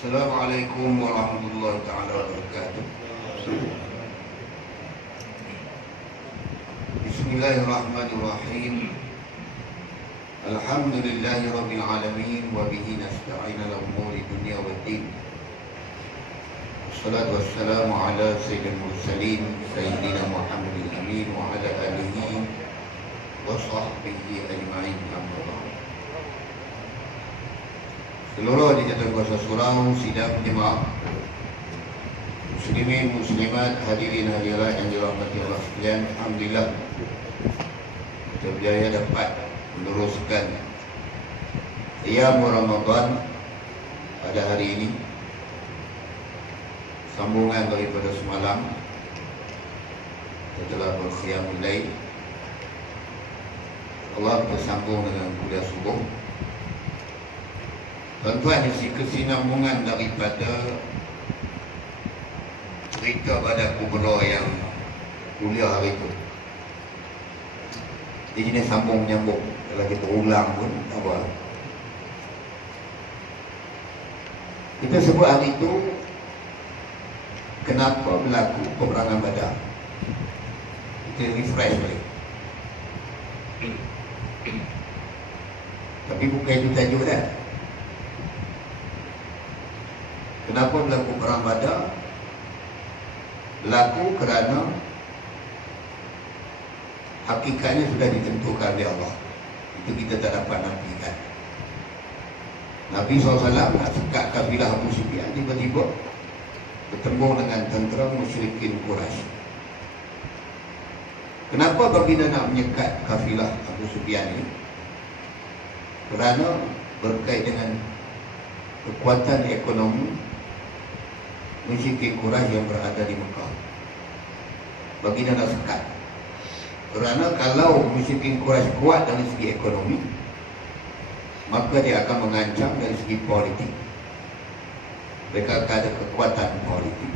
Assalamualaikum warahmatullahi taala wabarakatuh. Bismillahirrahmanirrahim. Alhamdulillahi rabbil alamin wa bihi nasta'in ala umuri dunya waddin. Wassalatu wassalamu ala sayyidil mursalin sayyidina Muhammadin amin wa ala alihi wa sahbihi ajma'in. Amma ba'd. Seluruh dijatuh kuasa surau, sidang jemaah muslimin, muslimat, hadirin hadirat yang dirahmati Allah sekalian, alhamdulillah kita berjaya dapat meneruskan qiyam Ramadan pada hari ini, sambungan daripada semalam setelah berqiyamul lail. Allah bersambung dengan kuliah subuh. Tuan-tuan, kesinambungan daripada cerita pada kubra yang kuliah hari itu. Dia jenis sambung menyambung. Kalau kita ulang pun tak apa. Kita sebut hari itu kenapa berlaku peperangan Badar. Kita refresh balik. Tapi bukan itu tajuk dah. Kenapa berlaku perang Badar? Berlaku kerana hakikatnya sudah ditentukan oleh Allah. Itu kita tak dapat nafikan. Nabi SAW nak sekat kafilah Abu Sufyan, tiba-tiba bertemu dengan tentera musyrikin Quraisy. Kenapa baginda nak menyekat kafilah Abu Sufyan ini? Kerana berkait dengan kekuatan ekonomi musyrikin Quraisy yang berada di Mekah. Baginda nak sekat. Kerana kalau musyrikin Quraisy kuat dari segi ekonomi, maka dia akan mengancam dari segi politik. Mereka akan ada kekuatan politik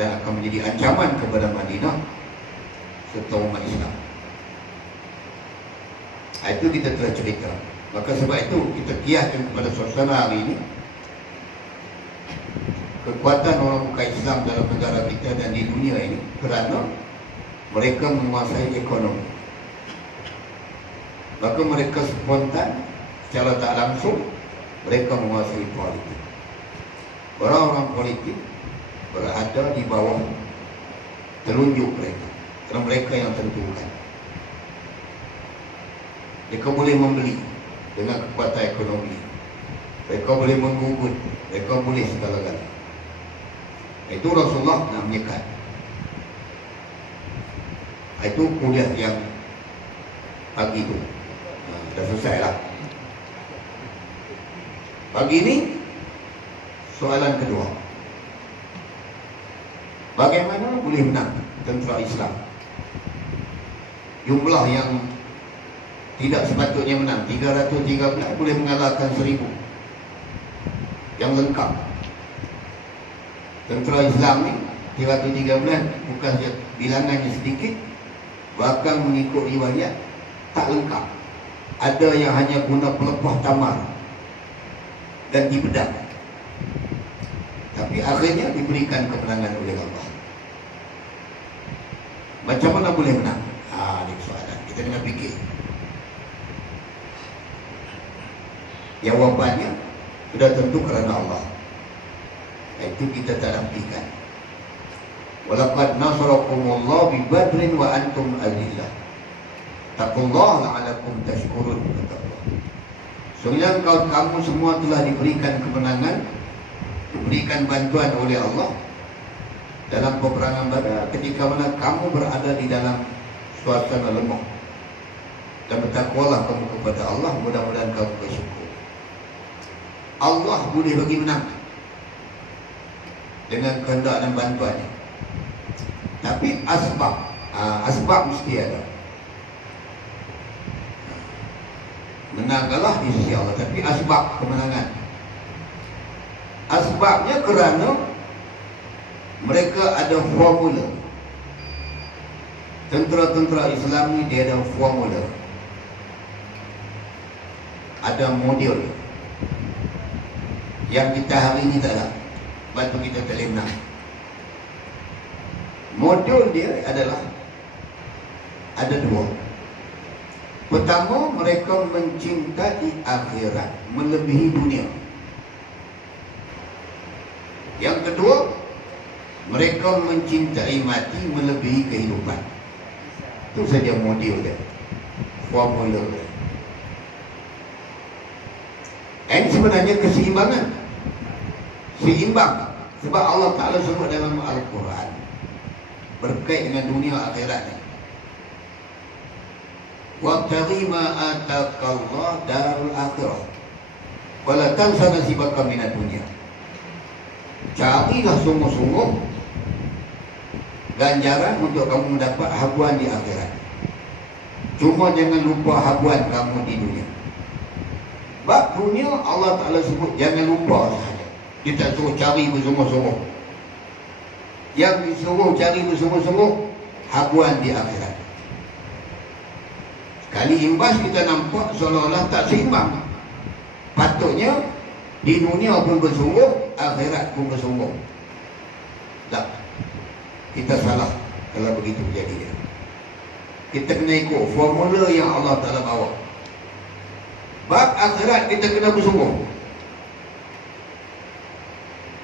dan akan menjadi ancaman kepada Madinah serta umat Islam. Itu kita telah cerita. Maka sebab itu kita kiaskan kepada suasana hari ini. Kekuatan orang bukan Islam dalam negara kita dan di dunia ini kerana mereka menguasai ekonomi. Maka mereka spontan, secara tak langsung, mereka menguasai politik. Orang-orang politik berada di bawah telunjuk mereka, kerana mereka yang tentukan. Mereka boleh membeli dengan kekuatan ekonomi. Mereka boleh menggugut, mereka boleh segala-galanya. Itu Rasulullah nak menyekat. Itu kuliah yang pagi itu. Dah selesai lah. Pagi ini soalan kedua. Bagaimana boleh menang tentera Islam? Jumlah yang tidak sepatutnya menang, 313 boleh mengalahkan 1000 yang lengkap. Tentera Islam ni 313 bukan bilangannya sedikit, bahkan mengikut riwayat tak lengkap. Ada yang hanya guna pelepah tamar dan dibedam, tapi akhirnya diberikan kemenangan oleh Allah. Macam mana boleh menang? Ini soalan kita kena fikir. Jawapannya sudah tentu kerana Allah. Itu kita tak nafikan. Walaqad nasarakumullah bi Badrin wa antum adillah. Taqullaha la'alakum tashkurun. Sungguhnya kamu semua telah diberikan kemenangan, diberikan bantuan oleh Allah dalam peperangan Badar ketika mana kamu berada di dalam suasana lemah. Dan bertakwalah kamu kepada Allah, mudah-mudahan kamu bersyukur. Allah boleh bagi menang dengan kehendak dan bantuannya. Tapi asbab mesti ada. Menanggalah di sisi Allah, tapi asbab kemenangan. Asbabnya kerana mereka ada formula. Tentera-tentera Islam ni dia ada formula, ada model. Yang kita hari ini tak ada. Lepas tu kita terlena. Modul dia adalah ada dua. Pertama, mereka mencintai akhirat melebihi dunia. Yang kedua, mereka mencintai mati melebihi kehidupan. Itu saja modul dia, formula dia. Ini sebenarnya keseimbangan. Seimbang. Sebab Allah Ta'ala sebut dalam Al-Quran berkait dengan dunia akhirat ni. Wabtaghi ma atakallah darul akhirah wala tansa nasibaka minad dunya. Carilah sungguh-sungguh ganjaran untuk kamu mendapat habuan di akhirat. Cuma jangan lupa habuan kamu di dunia. Bab dunia Allah Ta'ala sebut jangan lupa sahaja. Dia tak suruh cari bersungguh-sungguh. Yang disuruh cari bersungguh-sungguh habuan di akhirat. Sekali imbas kita nampak seolah-olah tak seimbang. Patutnya di dunia pun bersungguh, akhirat pun bersungguh. Tak. Kita salah kalau begitu jadinya. Kita kena ikut formula yang Allah Ta'ala bawa. Bab akhirat kita kena bersungguh.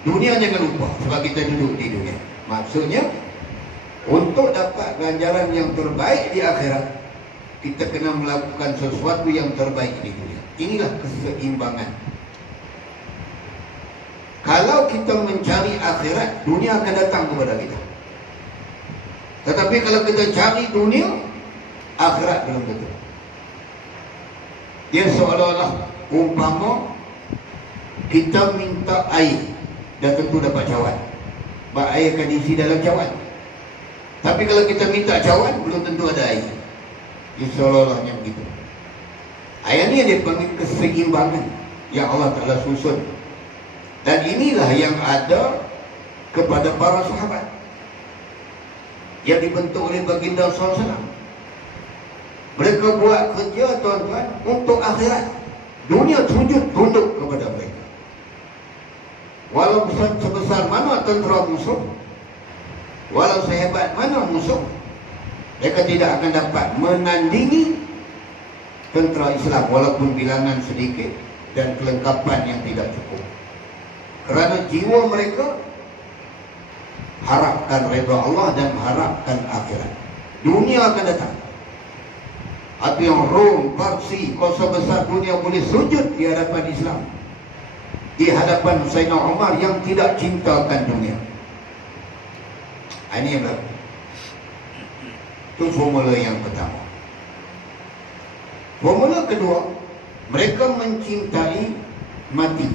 Dunia jangan lupa sebab kita duduk di dunia. Maksudnya untuk dapat ganjaran yang terbaik di akhirat, kita kena melakukan sesuatu yang terbaik di dunia. Inilah keseimbangan. Kalau kita mencari akhirat, dunia akan datang kepada kita. Tetapi kalau kita cari dunia, akhirat belum tentu. Dia seolah-olah umpama kita minta air, dah tentu dapat cawan. Sebab air akan diisi dalam cawan. Tapi kalau kita minta cawan, belum tentu ada air. Dia seolah-olahnya begitu. Ayat ni dia panggil keseimbangan yang Allah Ta'ala susun. Dan inilah yang ada kepada para sahabat yang dibentuk oleh baginda SAW. Mereka buat kerja tuan-tuan untuk akhirat. Dunia sujud tunduk kepada mereka. Walau sebesar mana tentera musuh, walau sehebat mana musuh, mereka tidak akan dapat menandingi tentera Islam walaupun bilangan sedikit dan kelengkapan yang tidak cukup. Kerana jiwa mereka harapkan redha Allah dan harapkan akhirat. Dunia akan datang. Tapi yang Rom, Parsi, kuasa besar dunia boleh sujud di hadapan Islam, di hadapan Sayyidina Umar yang tidak cintakan dunia. Ini yang berlaku. Itu formula yang pertama. Formula kedua, mereka mencintai mati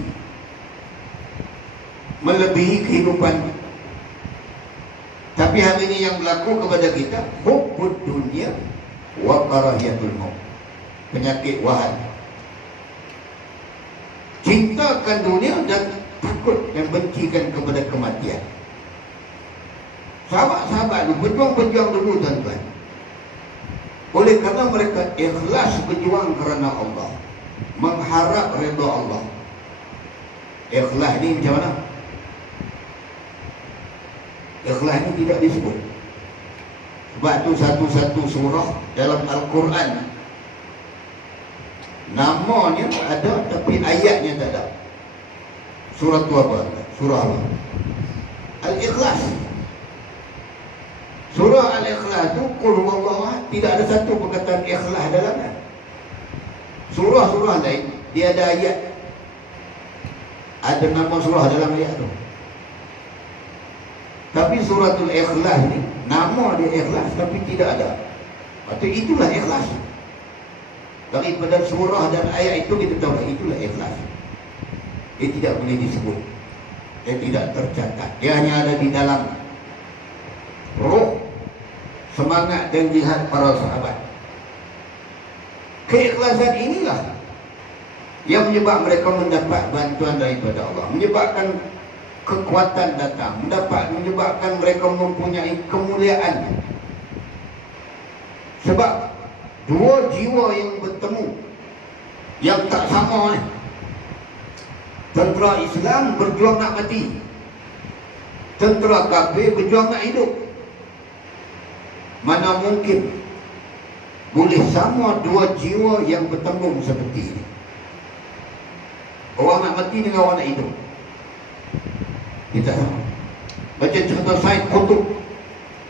melebihi kehidupan. Tapi hari ini yang berlaku kepada kita, hubbud dunia wa karahiyatul maut, penyakit wahan. Cintakan dunia dan takut dan bencikan kepada kematian. Sahabat-sahabat dulu, berjuang-berjuang dulu tuan-tuan. Oleh kerana mereka ikhlas berjuang kerana Allah, mengharap redha Allah. Ikhlas ni macam mana? Ikhlas ni tidak disebut. Sebab tu satu-satu surah dalam Al-Quran namanya ada tapi ayatnya tak ada. Surah tu apa? Surah apa? Al-Ikhlas. Surah Al-Ikhlas tu qul huwallahu ahad, tidak ada satu perkataan ikhlas dalamnya. Surah-surah lain dia ada ayat, ada nama surah dalam ayat tu. Tapi suratul Ikhlas ni nama dia ikhlas tapi tidak ada. Maksud itulah ikhlas. Daripada surah dan ayat itu kita tahu itulah ikhlas. Dia tidak boleh disebut. Dia tidak tercatat. Dia hanya ada di dalam roh, semangat dan jihad para sahabat. Keikhlasan inilah yang menyebabkan mereka mendapat bantuan daripada Allah, menyebabkan kekuatan datang, menyebabkan mereka mempunyai kemuliaan. Sebab dua jiwa yang bertemu, yang tak sama ni, Tentera Islam berjuang nak mati, tentera kafir berjuang nak hidup. Mana mungkin boleh sama dua jiwa yang bertembung seperti ini? Orang nak mati dengan orang nak hidup, kita sama. Baca cerita Said Qutb.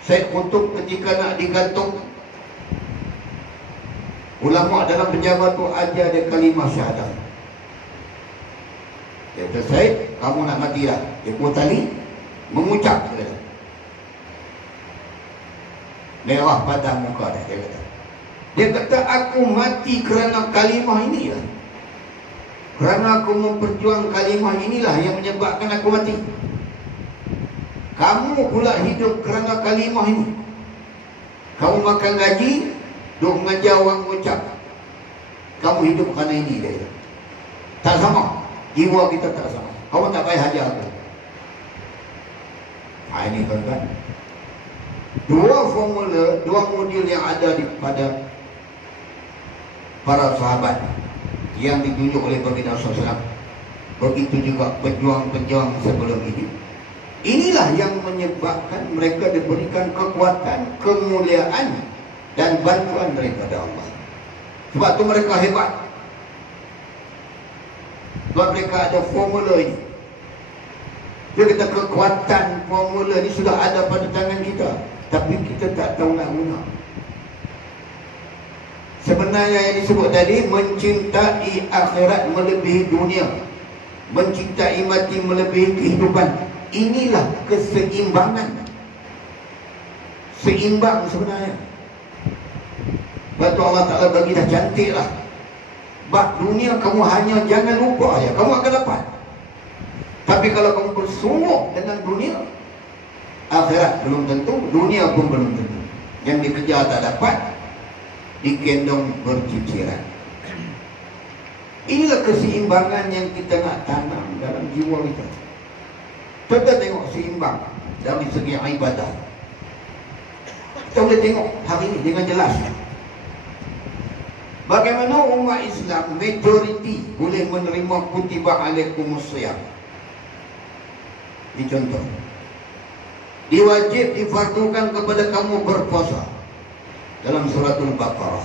Said Qutb ketika nak digantung, ulama dalam penjara tu ajar dia kalimah syahadah. Dia kata, Said, kamu nak mati dah. Dia buat tali, mengucap, dia kata. Merah pada muka dah, dia kata. Dia kata, aku mati kerana kalimah ini lah. Kerana aku memperjuang kalimah inilah yang menyebabkan aku mati. Kamu pula hidup kerana kalimah ini. Kamu makan gaji, duk mengajar orang mengucap. Kamu hidup kerana ini, dia kata. Tak sama. Jiwa kita tak sama. Kamu tak payah hajar aku. Ini tuan-tuan, dua formula, dua model yang ada pada para sahabat yang ditunjuk oleh Baginda SAW. Begitu juga pejuang-pejuang sebelum ini. Inilah yang menyebabkan mereka diberikan kekuatan, kemuliaan dan bantuan daripada Allah. Sebab tu mereka hebat. Sebab mereka ada formula ini. Dia kata kekuatan formula ini sudah ada pada tangan kita, tapi kita tak tahu nak guna. Sebenarnya yang disebut tadi, mencintai akhirat melebihi dunia, mencintai mati melebihi kehidupan. Inilah keseimbangan. Seimbang sebenarnya. Sebab tu Allah Ta'ala bagi dah cantik lah. Bak dunia kamu hanya jangan lupa ya, kamu akan dapat. Tapi kalau kamu bersungguh dengan dunia, akhirat belum tentu, dunia pun belum tentu. Yang dikejar tak dapat, dikendong berciciran. Inilah keseimbangan yang kita nak tanam dalam jiwa kita. Kita tengok seimbang dari segi ibadah. Kita boleh tengok hari ini dengan jelas bagaimana umat Islam majoriti boleh menerima kutiba alaikumus shiyam. Ini contoh. Diwajib difardukan kepada kamu berpuasa dalam suratul Baqarah.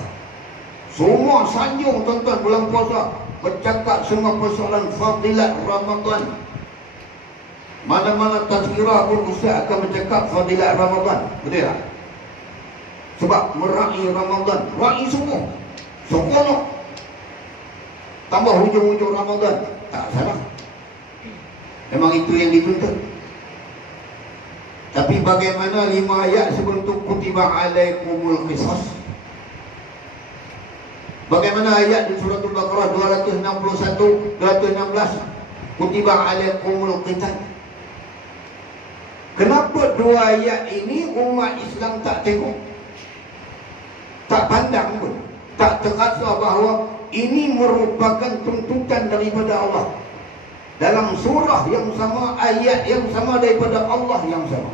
Semua sanjung tuan-tuan bulan puasa, bercakap semua persoalan fadilat Ramadan. Mana-mana tazkirah pun ustaz akan bercakap fadilat Ramadan. Betul tak? Sebab meraih Ramadan, raih semua. Seronok. Tambah hujung-hujung Ramadan, tak salah. Memang itu yang dituntut. Tapi bagaimana 5 ayat sebelum itu, kutiba alaikumul qisas? Bagaimana ayat di surah Al-Baqarah 261, 216, kutiba alaikumul qital? Kenapa dua ayat ini umat Islam tak tengok, tak pandang pun, tak terasa bahawa ini merupakan tuntutan daripada Allah dalam surah yang sama, ayat yang sama daripada Allah yang sama?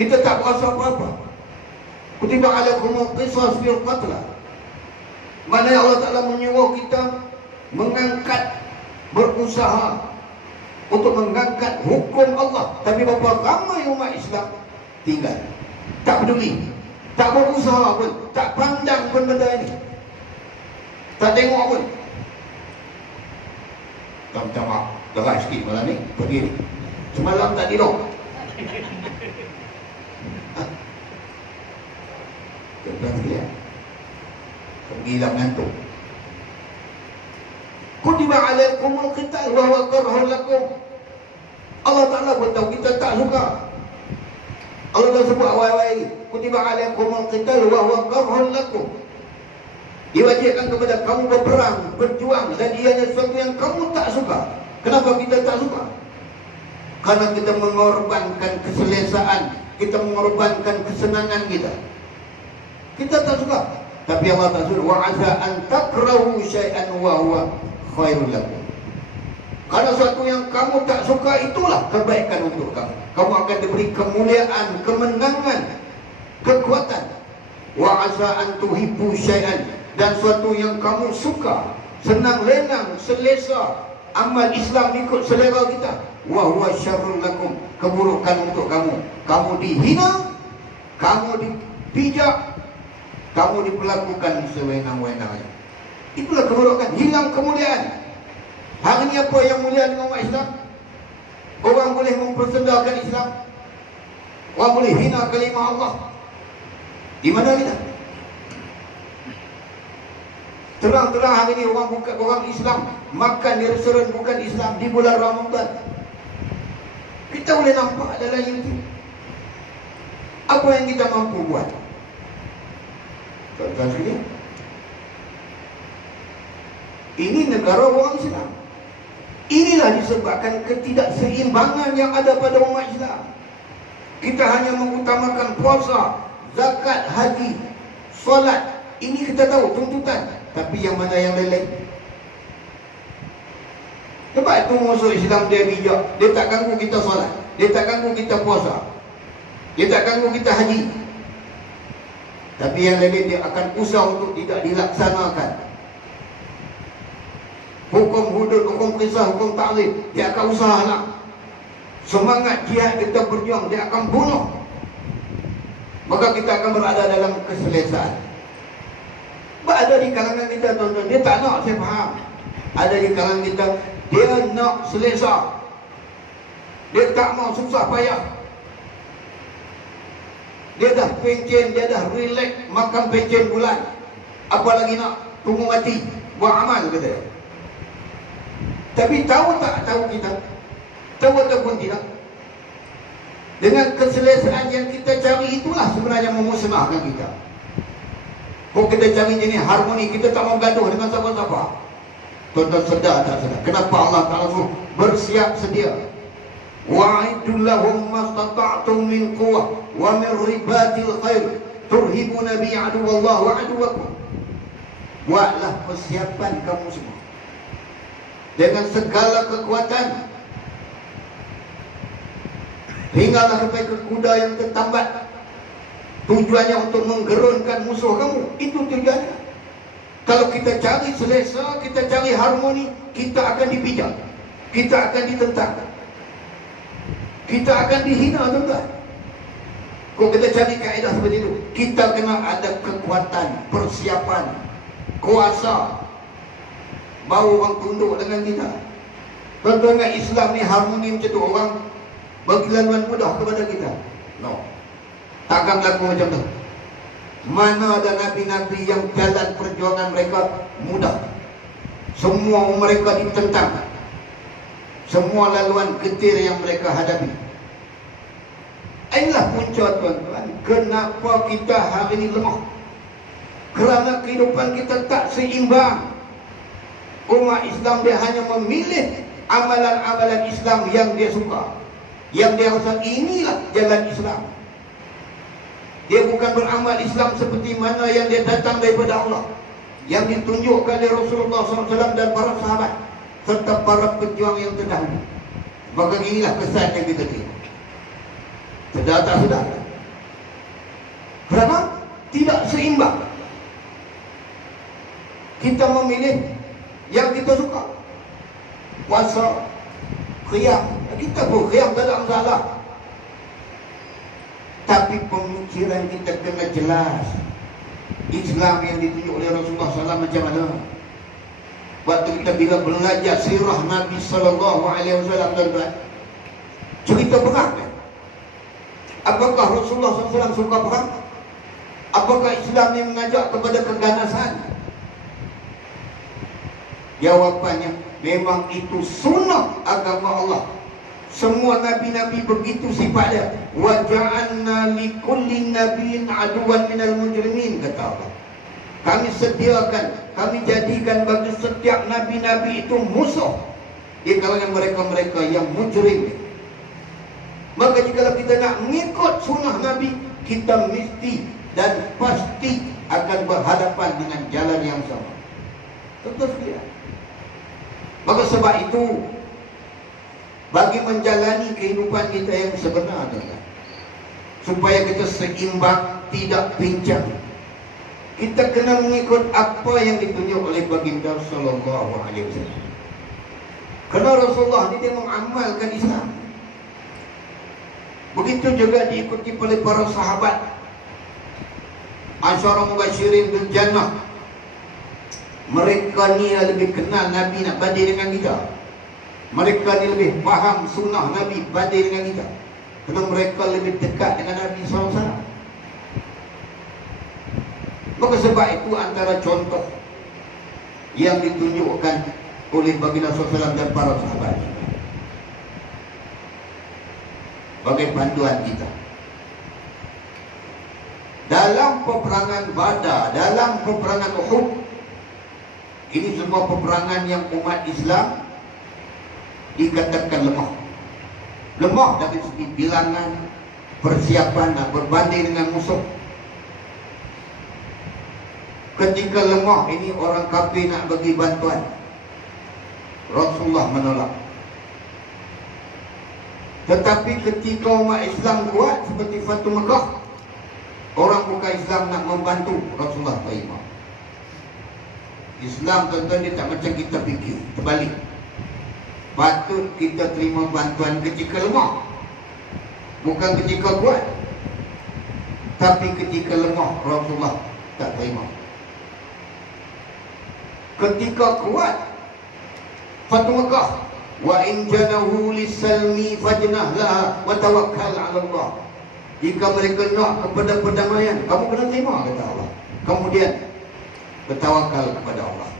Kita tak berasa apa-apa. Kutiba alaikumul qisas fil qatl. Mana Allah Ta'ala menyuruh kita mengangkat, berusaha untuk mengangkat hukum Allah. Tapi berapa ramai umat Islam tinggal, tak peduli, tak berusaha pun, tak pandang pun benda ini, tak tengok pun. Minta maaf, derai sikit malam ni, pergi ni. Semalam tak tidur. Tuan-tuan sekalian, gila mengantuk. Kutiba alaikumul qital wa huwa karhun lakum. Allah Ta'ala pun tahu kita tak suka. Allah dah sebut awal-awal, kutiba alaikumul qital wa huwa karhun lakum. Diwajibkan kepada kamu berperang, berjuang, dan ianya sesuatu yang kamu tak suka. Kenapa kita tak suka? Karena kita mengorbankan keselesaan, kita mengorbankan kesenangan kita. Kita tak suka. Tapi Allah tak suruh, wa asa an takrahu syai'an wa huwa khairul lakum. Karena sesuatu yang kamu tak suka, itulah kebaikan untuk kamu. Kamu akan diberi kemuliaan, kemenangan, kekuatan. Wa asa an tuhibbu syai'an, dan sesuatu yang kamu suka, senang lenang, selesa, amal Islam ikut selera kita, wa huwa syarrun lakum, keburukan untuk kamu. Kamu dihina, kamu dipijak, kamu diperlakukan sewenang-wenangnya. Itulah keburukan, hilang kemuliaan. Hari ini apa yang mulia dengan umat Islam? Orang boleh mempersendakan Islam, orang boleh hina kalimah Allah. Di mana kita? Terang-terang hari ini orang Islam makan di restoran bukan Islam di bulan Ramadan. Kita boleh nampak dalam YouTube. Apa yang kita mampu buat? Tuan-tuan sekalian, ini negara orang Islam. Inilah disebabkan ketidakseimbangan yang ada pada umat Islam. Kita hanya mengutamakan puasa, zakat, haji, solat. Ini kita tahu tuntutan. Tapi yang mana yang lain? Sebab itu musuh Islam dia bijak. Dia tak ganggu kita solat, dia tak ganggu kita puasa, dia tak ganggu kita haji. Tapi yang lain dia akan usah untuk tidak dilaksanakan. Hukum hudud, hukum qisas, hukum ta'lim, dia akan usaha nak. Semangat jihad kita berjuang, dia akan bunuh. Maka kita akan berada dalam keselesaan. Ada di kalangan kita, tuan-tuan, dia tak nak, saya faham. Ada di kalangan kita, dia nak selesa, dia tak mau susah payah. Dia dah pencen, dia dah relax, makan pencen bulan. Apa lagi nak? Tunggu mati, buat amal, kata dia. Tapi tahu tak tahu kita? Tahu ataupun tidak? Dengan keselesaan yang kita cari itulah sebenarnya memusnahkan kita. Kalau kita cari jenis harmoni, kita tak mau gaduh dengan siapa-siapa. Tuan-tuan sedar tak sedar? Kenapa Allah Ta'ala suruh bersiap sedia? Wa'iddu lahum mastata'tum min quwwah wa min ribatil khair turhibuna bi aduwallah wa aduwakum. Buatlah persiapan kamu semua dengan segala kekuatan, hinggalah sampai ke kuda yang tertambat. Tujuannya untuk menggerunkan musuh kamu. Itu tujuannya. Kalau kita cari selesa, kita cari harmoni, kita akan dipijak, kita akan ditentang, kita akan dihina, tuan-tuan. Kalau kita cari kaedah seperti itu, kita kena ada kekuatan, persiapan, kuasa, baru orang tunduk dengan kita. Tuan-tuan, Islam ni harmoni macam tu, orang bagi laluan mudah kepada kita. No, takkan berlaku macam tu. Mana ada nabi-nabi yang jalan perjuangan mereka mudah. Semua mereka ditentang, semua laluan getir yang mereka hadapi. Inilah punca, tuan-tuan, kenapa kita hari ini lemah. Kerana kehidupan kita tak seimbang. Umat Islam dia hanya memilih amalan-amalan Islam yang dia suka, yang dia rasa inilah jalan Islam. Dia bukan beramal Islam seperti mana yang dia datang daripada Allah, yang ditunjukkan oleh Rasulullah SAW dan para sahabat serta para pejuang yang terdahulu. Maka inilah kesan yang kita terima. Sedar tak sedar? Kerana tidak seimbang. Kita memilih yang kita suka. Puasa, qiyam, kita pun qiyam tak ada masalah. Tapi pemikiran kita kena jelas. Islam yang ditunjuk oleh Rasulullah SAW macam mana? Waktu kita bila belajar sirah Nabi SAW, tuan-tuan, cerita perang kan? Apakah Rasulullah SAW suka perang? Apakah Islam yang mengajak kepada keganasan? Jawapannya, memang itu sunnah agama Allah. Semua nabi-nabi begitu sifatnya. Wa ja'alna likulli nabiyyin aduwan minal mujrimin, kata Allah. Kami sediakan, kami jadikan bagi setiap nabi-nabi itu musuh di kalangan mereka-mereka yang mujrim. Maka jika kita nak mengikut sunnah Nabi, kita mesti dan pasti akan berhadapan dengan jalan yang sama. Tentu saja. Maka sebab itu, bagi menjalani kehidupan kita yang sebenar, supaya kita seimbang, tidak pincang, kita kena mengikut apa yang ditunjuk oleh baginda sallallahu alaihi wasallam. Kerana Rasulullah ni dia mengamalkan Islam. Begitu juga diikuti oleh para sahabat. Asyara mubasyirin bil jannah. Mereka ni lebih kenal Nabi nak banding dengan kita. Mereka ni lebih faham sunnah Nabi banding dengan kita. Kerana mereka lebih dekat dengan Nabi SAW. Maka sebab itu antara contoh yang ditunjukkan oleh baginda SAW dan para sahabat sebagai panduan kita. Dalam peperangan Badar, dalam peperangan Uhud, ini semua peperangan yang umat Islam dikatakan lemah. Lemah dari segi bilangan, persiapan nak berbanding dengan musuh. Ketika lemah ini orang kafir nak bagi bantuan, Rasulullah menolak. Tetapi ketika umat Islam kuat seperti Fatu Mekah, orang bukan Islam nak membantu, Rasulullah terima. Islam tuan-tuan dia tak macam kita fikir, terbalik. Patut kita terima bantuan ketika lemah, bukan ketika kuat. Tapi ketika lemah, Rasulullah tak terima. Ketika kuat, Fatu Mekah, wa in janahu lis-salmi fajnah laha wa tawakkal 'ala Allah. Jika mereka nak kepada perdamaian, kamu kena terima, kata Allah. Kemudian bertawakal kepada Allah.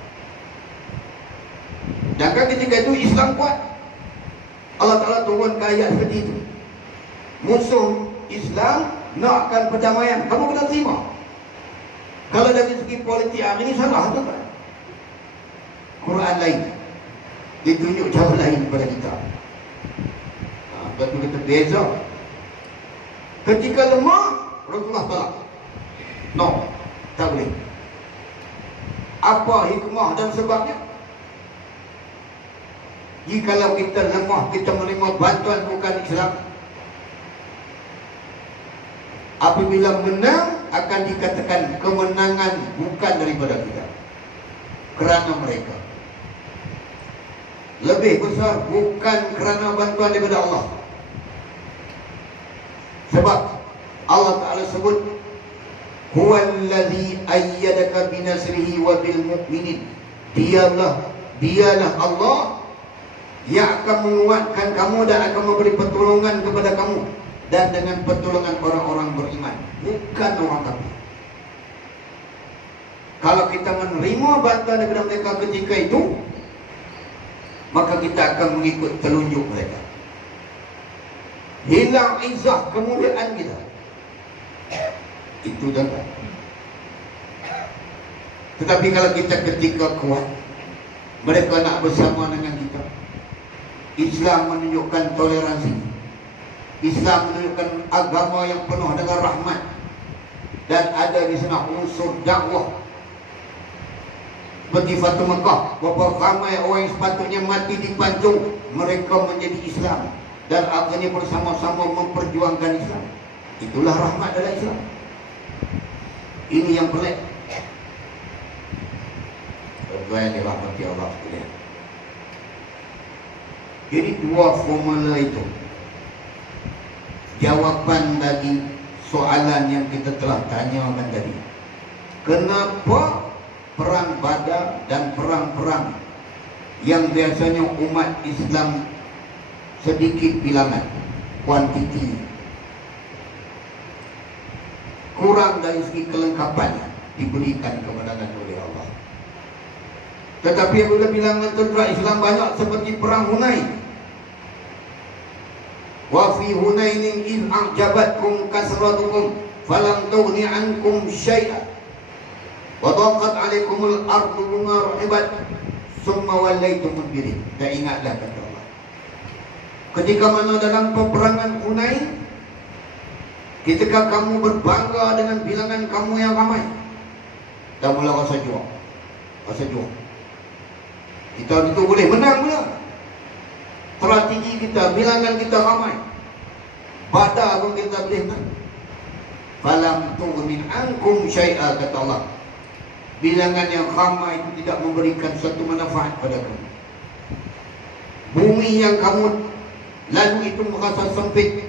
Dan ketika itu Islam kuat, Allah Ta'ala turunkan ayat seperti itu. Musuh Islam nakkan perdamaian, kamu kena terima. Kalau dari segi politik hari ini salah, tak? Quran lain, ditunjuk cara lain kepada kita. Sebab itu kita beza. Ketika lemah, Rasulullah tolak. No, tak boleh. Apa hikmah dan sebabnya? Jikalau kita lemah, kita menerima bantuan bukan Islam, apabila menang akan dikatakan kemenangan bukan daripada kita, kerana mereka. Lebih besar bukan kerana bantuan daripada Allah. Sebab Allah Ta'ala sebut, huwallazi ayyadaka binasrihi wa bil mu'minin. Dialah Allah yang akan menguatkan kamu dan akan memberi pertolongan kepada kamu, dan dengan pertolongan orang-orang beriman, bukan orang kafir. Kalau kita menerima bantuan daripada mereka ketika itu, maka kita akan mengikut telunjuk mereka. Hilang izzah kemuliaan kita. Itu dah. Tetapi kalau kita ketika kuat, mereka nak bersama dengan kita. Islam menunjukkan toleransi. Islam menunjukkan agama yang penuh dengan rahmat. Dan ada di sana unsur dakwah. Seperti Fatu Mekah, berapa ramai orang yang sepatutnya mati dipancung, mereka menjadi Islam dan akhirnya bersama-sama memperjuangkan Islam. Itulah rahmat dalam Islam. Ini yang pelik. Tuan yang dirahmati Allah sekalian. Jadi dua formula itu jawapan bagi soalan yang kita telah tanyakan tadi. Kenapa perang Badar dan perang-perang yang biasanya umat Islam sedikit bilangan, kuantiti, kurang dari segi kelengkapan, diberikan kemenangan oleh Allah? Tetapi apabila bilangan tentera Islam banyak seperti perang Hunain, wa fi Hunainin iz a'jabatkum kasratukum falam tughni ankum syai'an wa daqat 'alaikumul ardu bima rahibat summa wallaytum mudbirin. Dan ingatlah kata Allah, ketika mana dalam peperangan Hunain, ketika kamu berbangga dengan bilangan kamu yang ramai, dah mula rasa juang. Kita itu boleh menang pula. Strategi kita, bilangan kita ramai. Badar pun kita boleh menang. Falam tughni ankum syai'a, kata Allah. Bilangan yang ramai itu tidak memberikan suatu manfaat pada kamu. Bumi yang kamu lalu itu merasa sempit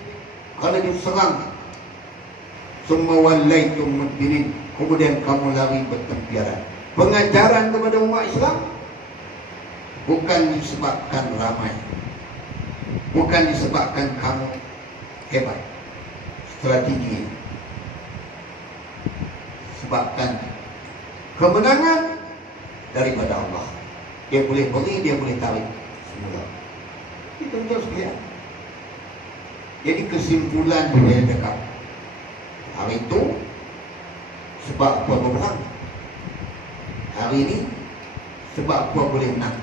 kalau diserang. Semua walaitum mudbirin, kemudian kamu lari bertempiaran. Pengajaran kepada umat Islam bukan disebabkan ramai, bukan disebabkan kamu hebat, strategi, sebabkan kemenangan daripada Allah. Dia boleh beri, dia boleh tarik semula. Itu betul sekalian. Jadi kesimpulan dia dekat hari itu sebab apa berperang, hari ini sebab apa boleh menang.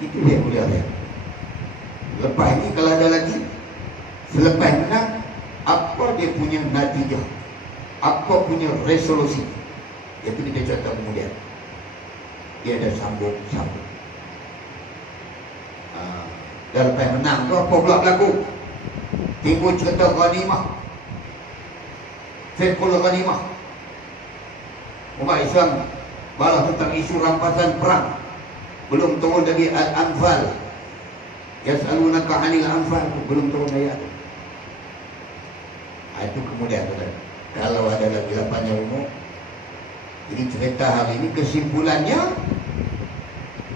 Itu dia boleh ada. Lepas ini kalau ada lagi, selepas menang, apa dia punya natijah, apa punya resolusi, itu kita contoh kemudian. Dia ada sambung-sambung. Dan lepas menang tu apa pula berlaku? Timbul cerita ghanimah, fiqhul ghanimah. Umat Islam balas tentang isu rampasan perang. Belum turun lagi Al-Anfal. Yas'alunaka 'anil anfal, belum turun ayat. Itu kemudian kalau ada lagi lapangnya umur. Jadi cerita hari ini kesimpulannya,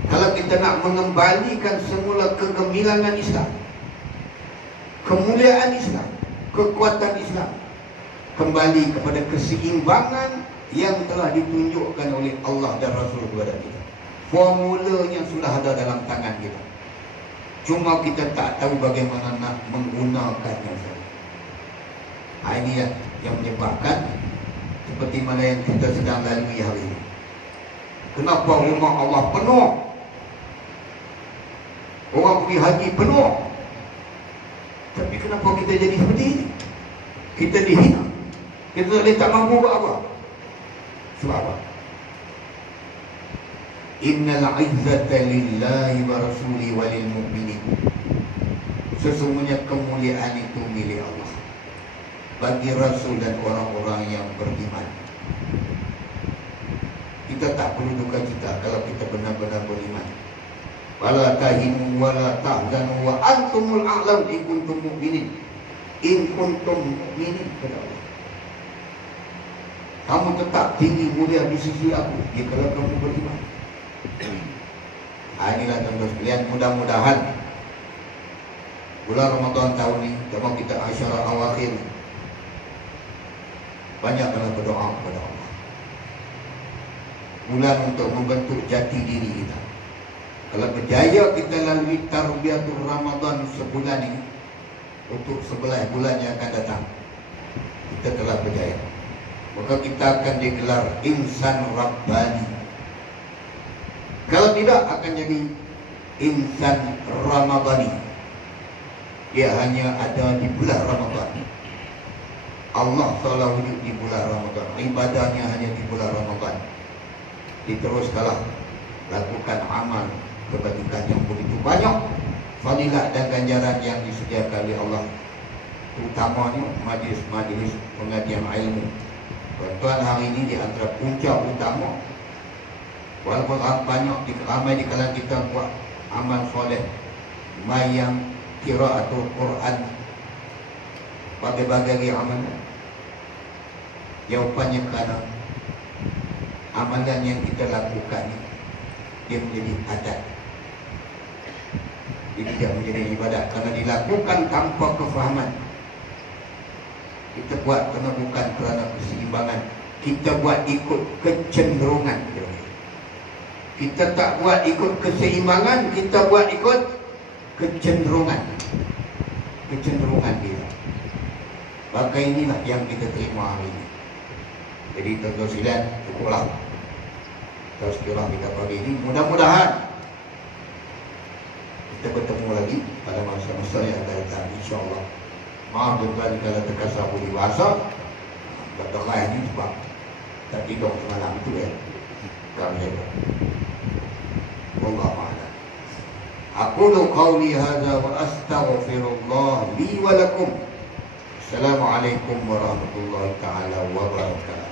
kalau kita nak mengembalikan semula kegemilangan Islam, kemuliaan Islam, kekuatan Islam, kembali kepada keseimbangan yang telah ditunjukkan oleh Allah dan Rasul kepada kita. Formulanya sudah ada dalam tangan kita. Cuma kita tak tahu bagaimana nak menggunakannya. Ini yang menyebabkan seperti mana yang kita sedang lalui hari ini. Kenapa rumah Allah penuh? Orang pergi haji penuh. Tapi kenapa kita jadi seperti ini? Kita dihina. Kita tak mampu buat apa? Sebab apa? Innal izzata lillahi wa rasuli walil mu'minin. Sesungguhnya kemuliaan itu milik Allah, bagi Rasul dan orang-orang yang beriman. Kita tak perlu duka cita kalau kita benar-benar beriman. Wala tahinu wala tahzanu wa antumul a'lam in kuntum mu'minin. In kuntum mu'minin, kata Allah. Kamu tetap tinggi mulia di sisi aku, ya kalau kamu beriman. Inilah tuan-tuan sekalian, mudah-mudahan bulan Ramadan tahun ini, jemaah kita Asyara Awakhir, banyaklah berdoa kepada Allah. Bulan untuk membentuk jati diri kita. Kalau berjaya kita lalui tarbiyatul Ramadan sebulan ini, untuk 11 bulan yang akan datang, kita telah berjaya. Maka kita akan digelar insan Rabbani. Kalau tidak, akan jadi insan Ramadhani. Dia hanya ada di bulan Ramadan. Allah seolah wujud di bulan Ramadan. Ibadahnya hanya di bulan Ramadan. Diteruskanlah lakukan amal kebajikan yang begitu banyak, fadilah dan ganjaran yang disediakan oleh Allah, utamanya majlis-majlis pengajian ilmu. Tuan-tuan, hari ini di antara punca utama, walaupun banyak ramai di kalangan kita buat amal soleh, mayang, qiraatul Quran, berbagai amalan, jawapannya kerana amalan yang kita lakukan dia menjadi adat. Dia tidak menjadi ibadat kerana dilakukan tanpa kefahaman. Kita buat kerana bukan kerana keseimbangan. Kita buat ikut kecenderungan. Kita tak buat ikut keseimbangan, kita buat ikut kecenderungan. Kecenderungan dia. Maka inilah yang kita terima hari ini. Jadi tuan-tuan sekalian, cukuplah tazkirah kita pagi ini. Mudah-mudahan kita bertemu lagi pada masa-masa yang akan datang, insya-Allah. Maaf tuan-tuan kalau terkasar budi bahasa. Berdoa ini sebab tak tidur semalam itu ya. Kami wallahu a'lam. Aqulu qawli hadza wa astaghfirullah li wa lakum. Assalamualaikum warahmatullahi taala wabarakatuh.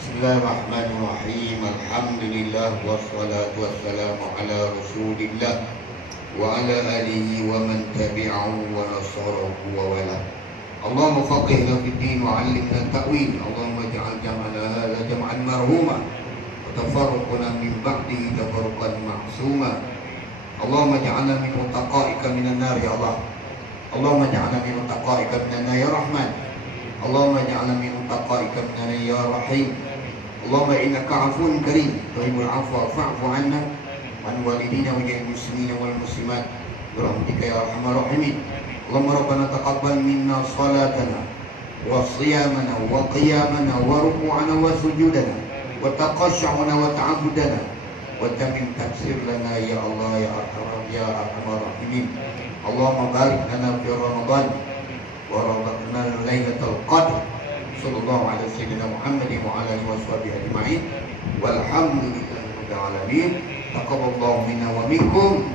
Bismillahirrahmanirrahim. Alhamdulillah wassalatu wassalamu ala Rasulillah wa ala alihi wa man tabi'ahu wa nasarahu wa wala. Allahumma faqihna fid din wa 'allimna at-ta'wil. Allahumma ij'al jam'ana hadha jam'an marhuma wa tafarruquna min ba'dihi tafarruqan ma'suma. Allahumma ij'alna min muttaqaika minan nar ya Allah. Allahumma ij'alna min muttaqaika minan nar ya Rahman. Allahumma ij'alna min muttaqaika minan nar ya Rahim. Allahumma innaka 'afuwun karim tuhibbul 'afwa fa'fu 'anna wa 'an walidina wa jami'il muslimina wal muslimat bi rahmatika ya arhamar rahimin. Allahumma rabbana taqabbal minna salatana wa siyamana wa qiyamana wa ruku'ana wa sujudana wa taqashshu'ana wa ta'abbudana wa tamim taksir lana ya Allah ya arhamar rahimin. Allahumma barik lana fi Ramadan wa razaqna lailatul qadr. Sallallahu alaihi sayyidina Muhammad wa ala alihi washabihi ajma'in. Walhamdulillahi rabbil alamin. Taqabbalallahu minna wa minkum.